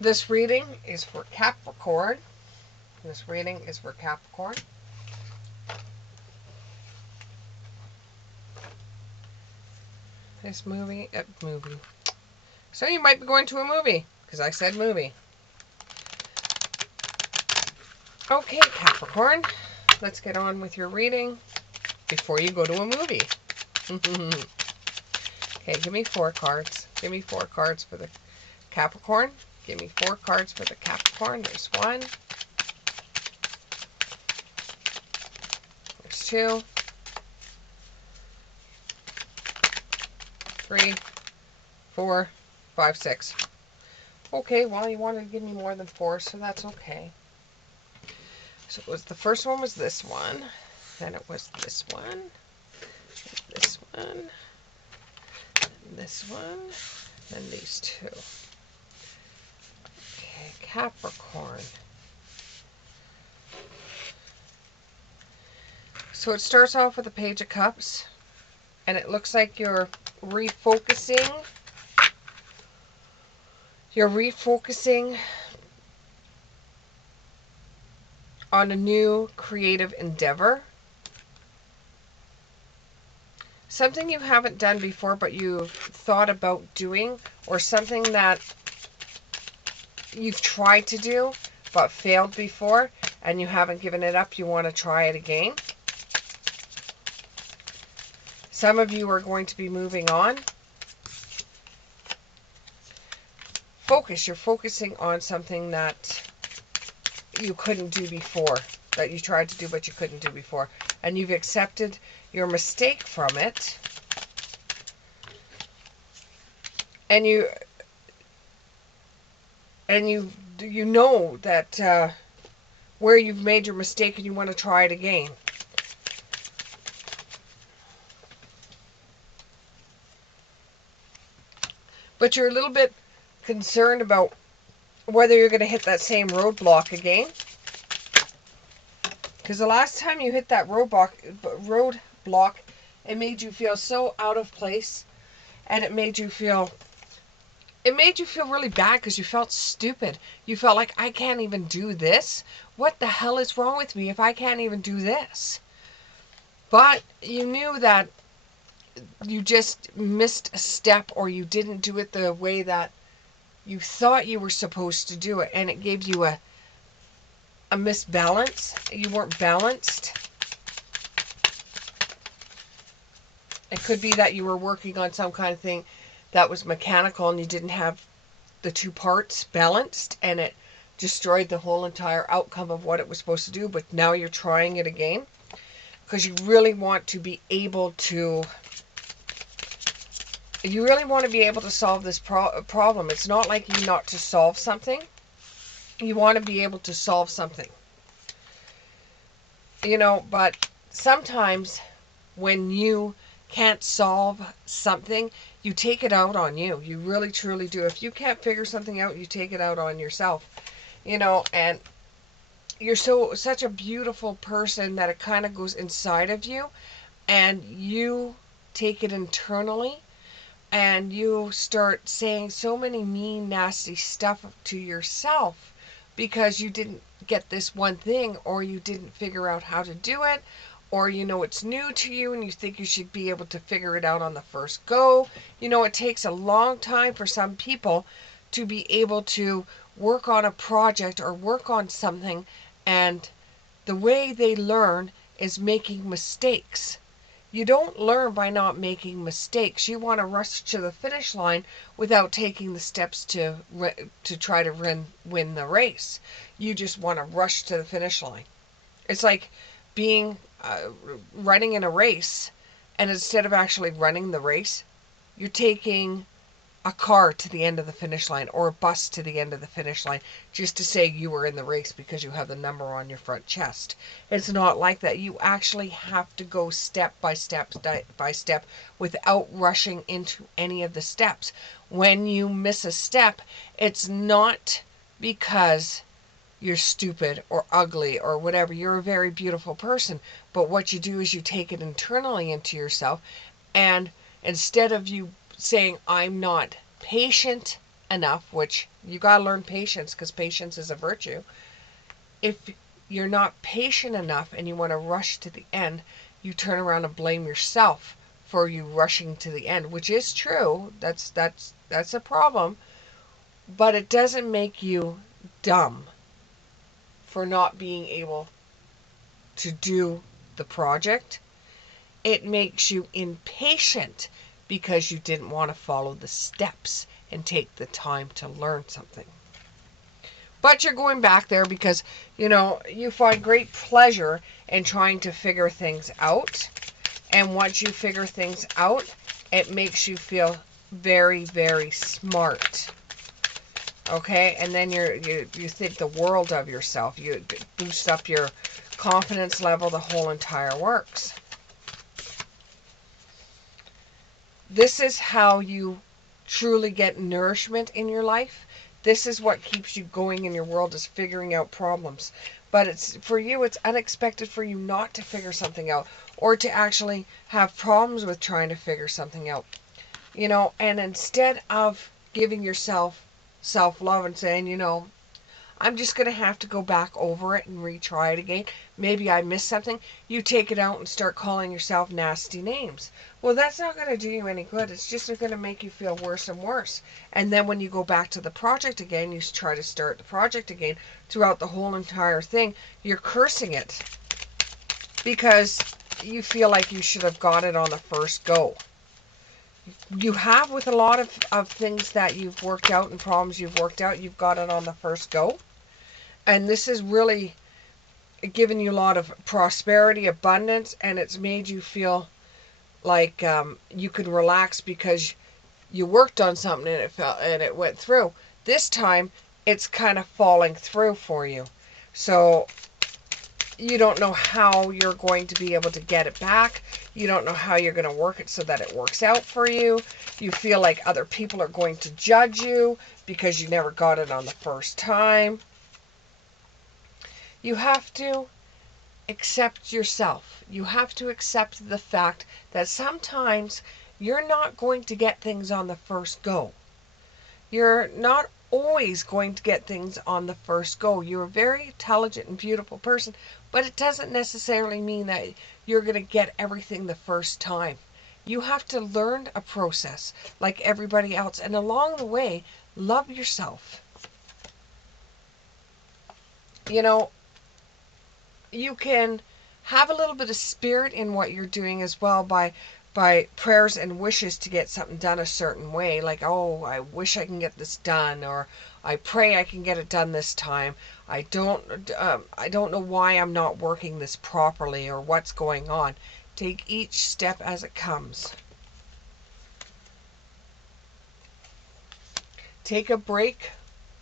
This reading is for Capricorn. This reading is for Capricorn. This movie. So you might be going to a movie, because I said movie. Okay, Capricorn. Let's get on with your reading before you go to a movie. Okay, give me 4 cards. Give me 4 cards for the Capricorn. Give me 4 cards for the Capricorn. There's 1. There's 2. 3, 4, 5, 6. Okay, well, you wanted to give me more than 4, so that's okay. So it was, the first one was this one. Then it was this one. This one. This one. And these 2. Okay, Capricorn. So it starts off with a Page of Cups. And it looks like you're refocusing. You're refocusing on a new creative endeavor. Something you haven't done before, but you've thought about doing, or something that you've tried to do, but failed before, and you haven't given it up. You want to try it again. Some of you are going to be moving on. Focus. You're focusing on something that you couldn't do before, that you tried to do but you couldn't do before, and you've accepted your mistake from it, and you know that where you've made your mistake and you want to try it again. But you're a little bit concerned about whether you're going to hit that same roadblock again. Because the last time you hit that roadblock, it made you feel so out of place, and it made you feel really bad because you felt stupid. You felt like, I can't even do this. What the hell is wrong with me if I can't even do this? But you knew that you just missed a step, or you didn't do it the way that you thought you were supposed to do it, and it gave you a misbalance. You weren't balanced. It could be that you were working on some kind of thing that was mechanical and you didn't have the 2 parts balanced, and it destroyed the whole entire outcome of what it was supposed to do. But now you're trying it again because you really want to be able to solve this problem. It's not like you not to solve something. You want to be able to solve something. But sometimes when you can't solve something, you take it out on you. You really, truly do. If you can't figure something out, you take it out on yourself. And you're such a beautiful person that it kind of goes inside of you, and you take it internally, and you start saying so many mean, nasty stuff to yourself because you didn't get this one thing, or you didn't figure out how to do it, or it's new to you and you think you should be able to figure it out on the first go. It takes a long time for some people to be able to work on a project or work on something, and the way they learn is making mistakes. You don't learn by not making mistakes. You want to rush to the finish line without taking the steps to try to win the race. You just want to rush to the finish line. It's like being running in a race, and instead of actually running the race, you're taking a car to the end of the finish line, or a bus to the end of the finish line, just to say you were in the race because you have the number on your front chest. It's not like that. You actually have to go step by step without rushing into any of the steps. When you miss a step, it's not because you're stupid or ugly or whatever. You're a very beautiful person. But what you do is you take it internally into yourself, and instead of you saying, I'm not patient enough, which you got to learn patience, because patience is a virtue. If you're not patient enough and you want to rush to the end, you turn around and blame yourself for you rushing to the end, which is true. That's a problem, but it doesn't make you dumb for not being able to do the project. It makes you impatient because you didn't want to follow the steps and take the time to learn something. But you're going back there because, you find great pleasure in trying to figure things out. And once you figure things out, it makes you feel very, very smart. Okay? And then you think the world of yourself. You boost up your confidence level, the whole entire works. This is how you truly get nourishment in your life. This is what keeps you going in your world, is figuring out problems. But for you, it's unexpected for you not to figure something out, or to actually have problems with trying to figure something out. And instead of giving yourself self-love and saying, I'm just going to have to go back over it and retry it again. Maybe I missed something. You take it out and start calling yourself nasty names. Well, that's not going to do you any good. It's just going to make you feel worse and worse. And then when you go back to the project again, you try to start the project again, throughout the whole entire thing, you're cursing it because you feel like you should have got it on the first go. You have, with a lot of things that you've worked out and problems you've worked out, you've got it on the first go. And this has really given you a lot of prosperity, abundance, and it's made you feel like you can relax because you worked on something and it went through. This time, it's kind of falling through for you. So you don't know how you're going to be able to get it back. You don't know how you're going to work it so that it works out for you. You feel like other people are going to judge you because you never got it on the first time. You have to accept yourself. You have to accept the fact that sometimes you're not going to get things on the first go. You're not always going to get things on the first go. You're a very intelligent and beautiful person, but it doesn't necessarily mean that you're going to get everything the first time. You have to learn a process like everybody else, and along the way, love yourself. You can have a little bit of spirit in what you're doing as well, by prayers and wishes to get something done a certain way, like, oh, I wish I can get this done, or I pray I can get it done this time. I don't know why I'm not working this properly, or what's going on. Take each step as it comes. Take a break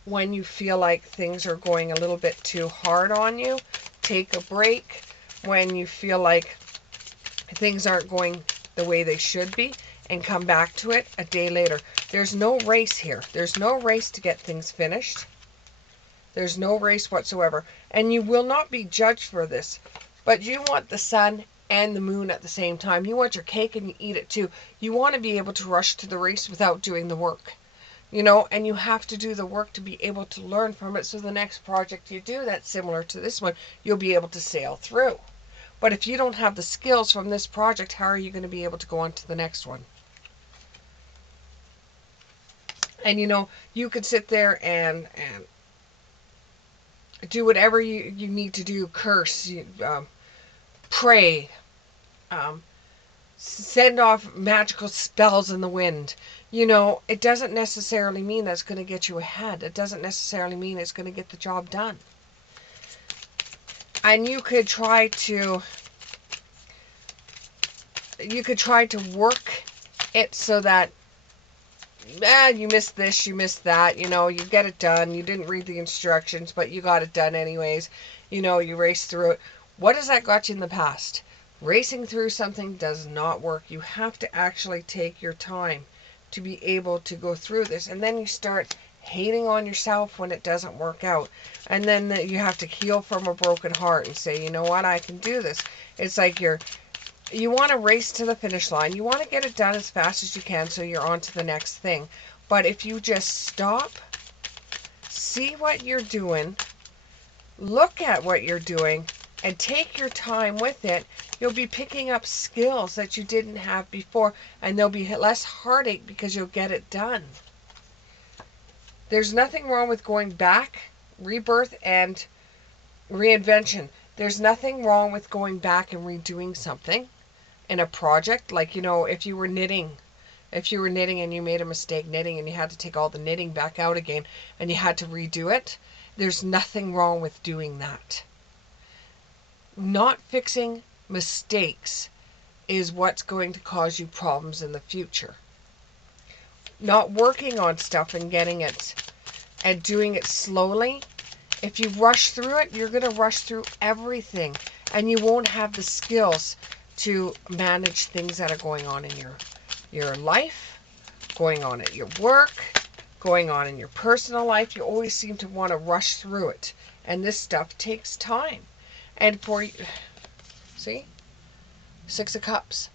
when you feel like things are going a little bit too hard on you. Take a break when you feel like things aren't going the way they should be, and come back to it a day later. There's no race here. There's no race to get things finished. There's no race whatsoever. And you will not be judged for this. But you want the sun and the moon at the same time. You want your cake and you eat it too. You want to be able to rush to the race without doing the work. And you have to do the work to be able to learn from it, so the next project you do that's similar to this one, you'll be able to sail through. But if you don't have the skills from this project, how are you going to be able to go on to the next one? And you could sit there and do whatever you need to do. Curse, pray, send off magical spells in the wind. It doesn't necessarily mean that's going to get you ahead. It doesn't necessarily mean it's going to get the job done. And you could try to work it so that you missed this, you missed that, you get it done. You didn't read the instructions, but you got it done anyways. You raced through it. What has that got you in the past? Racing through something does not work. You have to actually take your time to be able to go through this. And then you start hating on yourself when it doesn't work out. And then you have to heal from a broken heart and say, you know what, I can do this. It's like you want to race to the finish line. You want to get it done as fast as you can so you're on to the next thing. But if you just stop, see what you're doing, look at what you're doing, and take your time with it, you'll be picking up skills that you didn't have before, and there'll be less heartache because you'll get it done. There's nothing wrong with going back, rebirth, and reinvention. There's nothing wrong with going back and redoing something in a project. Like, if you were knitting. If you were knitting and you made a mistake knitting and you had to take all the knitting back out again and you had to redo it, there's nothing wrong with doing that. Not fixing mistakes is what's going to cause you problems in the future. Not working on stuff and getting it and doing it slowly. If you rush through it, you're going to rush through everything, and you won't have the skills to manage things that are going on in your life, going on at your work, going on in your personal life. You always seem to want to rush through it, and this stuff takes time. And see, 6 of Cups.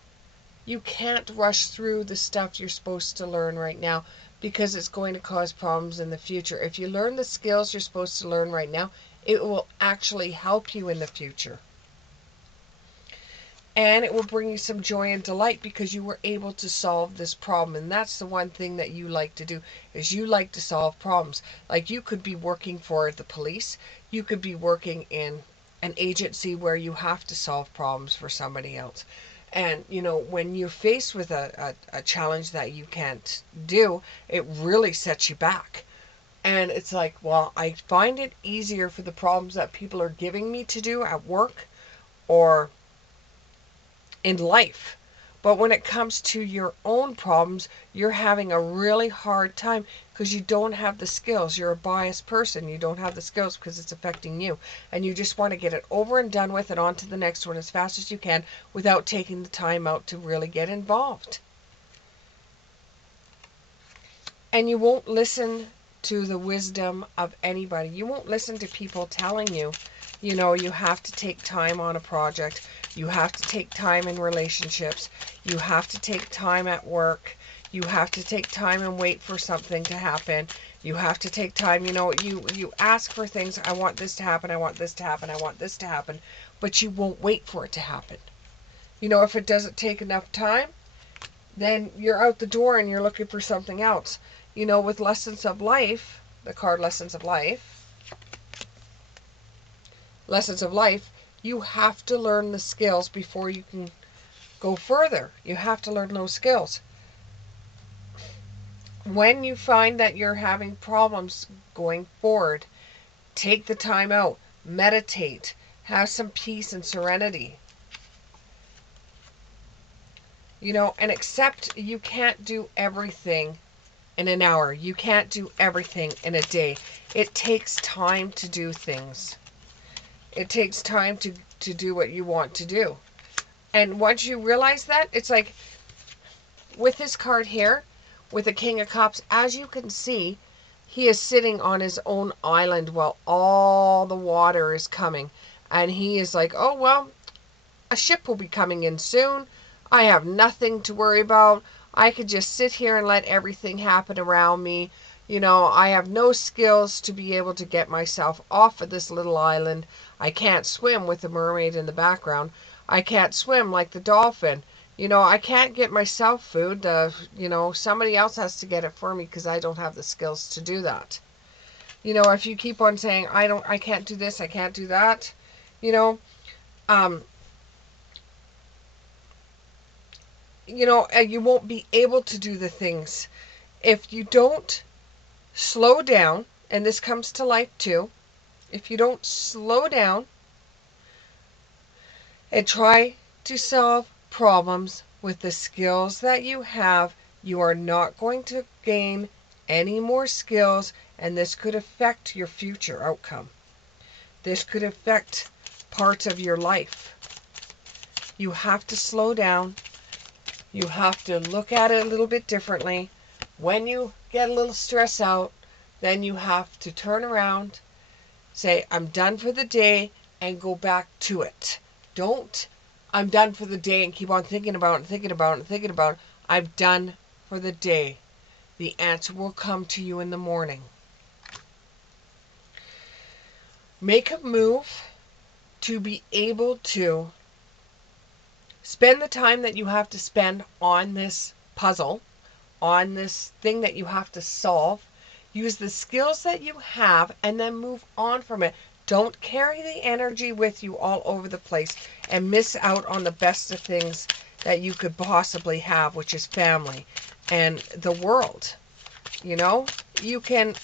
You can't rush through the stuff you're supposed to learn right now, because it's going to cause problems in the future. If you learn the skills you're supposed to learn right now, it will actually help you in the future. And it will bring you some joy and delight because you were able to solve this problem. And that's the one thing that you like to do, is you like to solve problems. Like, you could be working for the police. You could be working in an agency where you have to solve problems for somebody else. And, when you're faced with a challenge that you can't do, it really sets you back. And it's like, well, I find it easier for the problems that people are giving me to do at work or in life. But when it comes to your own problems, you're having a really hard time because you don't have the skills. You're a biased person. You don't have the skills because it's affecting you. And you just want to get it over and done with and on to the next one as fast as you can without taking the time out to really get involved. And you won't listen to the wisdom of anybody. You won't listen to people telling you, you have to take time on a project. You have to take time in relationships. You have to take time at work. You have to take time and wait for something to happen. You have to take time, you ask for things. I want this to happen. I want this to happen. I want this to happen. But you won't wait for it to happen. If it doesn't take enough time, then you're out the door and you're looking for something else. With Lessons of Life, the card Lessons of Life, you have to learn the skills before you can go further. You have to learn those skills. When you find that you're having problems going forward, take the time out, meditate, have some peace and serenity. And accept you can't do everything in an hour. You can't do everything in a day. It takes time to do things. It takes time to do what you want to do. And once you realize that, it's like with this card here, with the King of Cups, as you can see, he is sitting on his own island while all the water is coming. And he is like, oh, well, a ship will be coming in soon. I have nothing to worry about. I could just sit here and let everything happen around me. I have no skills to be able to get myself off of this little island. I can't swim with the mermaid in the background. I can't swim like the dolphin. I can't get myself food. Somebody else has to get it for me because I don't have the skills to do that. If you keep on saying, I can't do this, I can't do that, you won't be able to do the things. If you don't slow down, and this comes to life too, if you don't slow down and try to solve problems with the skills that you have, you are not going to gain any more skills, and this could affect your future outcome. This could affect parts of your life. You have to slow down. You have to look at it a little bit differently. When you get a little stressed out, then you have to turn around, say, I'm done for the day, and go back to it. Don't, I'm done for the day, and keep on thinking about it and thinking about it and thinking about it. I'm done for the day. The answer will come to you in the morning. Make a move to be able to spend the time that you have to spend on this puzzle, on this thing that you have to solve. Use the skills that you have and then move on from it. Don't carry the energy with you all over the place and miss out on the best of things that you could possibly have, which is family and the world. You know, you can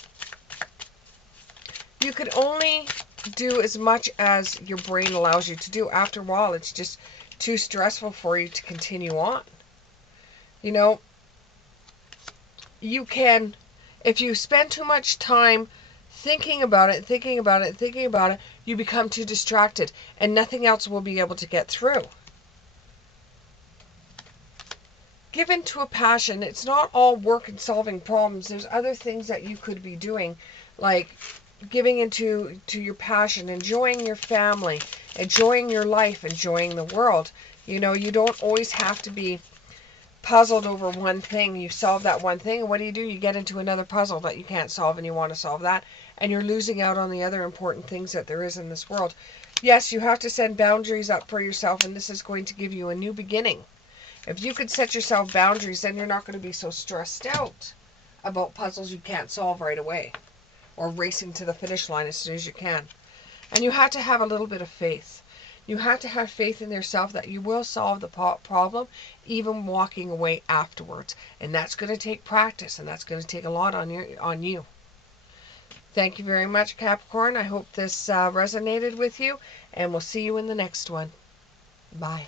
only do as much as your brain allows you to do. After a while, it's just too stressful for you to continue on. You know, you can, if you spend too much time thinking about it, you become too distracted and nothing else will be able to get through. Give into a passion. It's not all work and solving problems. There's other things that you could be doing, like giving into your passion, enjoying your family, enjoying your life, enjoying the world. You know, you don't always have to be puzzled over one thing. You solve that one thing, and what do? You get into another puzzle that you can't solve, and you want to solve that, and you're losing out on the other important things that there is in this world. Yes, you have to set boundaries up for yourself, and this is going to give you a new beginning. If you could set yourself boundaries, then you're not going to be so stressed out about puzzles you can't solve right away, or racing to the finish line as soon as you can. And you have to have a little bit of faith. You have to have faith in yourself that you will solve the problem, even walking away afterwards. And that's going to take practice, and that's going to take a lot on you. Thank you very much, Capricorn. I hope this resonated with you, and we'll see you in the next one. Bye.